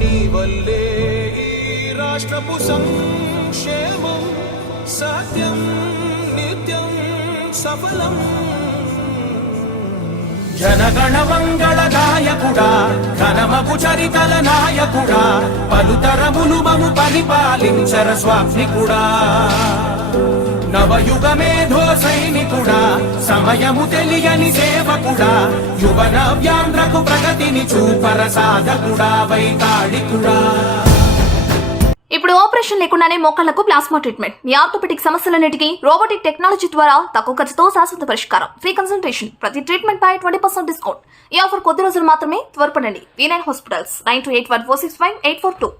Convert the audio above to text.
నీ వల్లే ఈ రాష్ట్రపు సంక్షేమం సత్యం నిత్యం సఫలం. జనగణ మంగళ గాయకుడా ఘనమగు చరితల నాయకుడా పలుతరములు మము పరిపాలించర స్వామికుడా. నవయుగ మేధో సైనికుడా సమయము తెలియని సేవకుడా యువన వ్యాంధ్రకు ప్రగతిని చూపర సాధకుడా వైతాళికుడా. ఇప్పుడు ఆపరేషన్ లేకుండానే మోకాళ్లకు ప్లాస్మా ట్రీట్మెంట్. మీ ఆర్థోపెటిక్ సమస్యలన్నిటికీ రోబోటిక్ టెక్నాలజీ ద్వారా తక్కువ ఖర్చుతో శాశ్వత పరిష్కారం. Free consultation. ప్రతి ట్రీట్మెంట్ పై 20% డిస్కౌంట్. ఈ ఆఫర్ కొద్ది రోజులు మాత్రమే. త్వరపడండి. V9 hospitals 9281465842.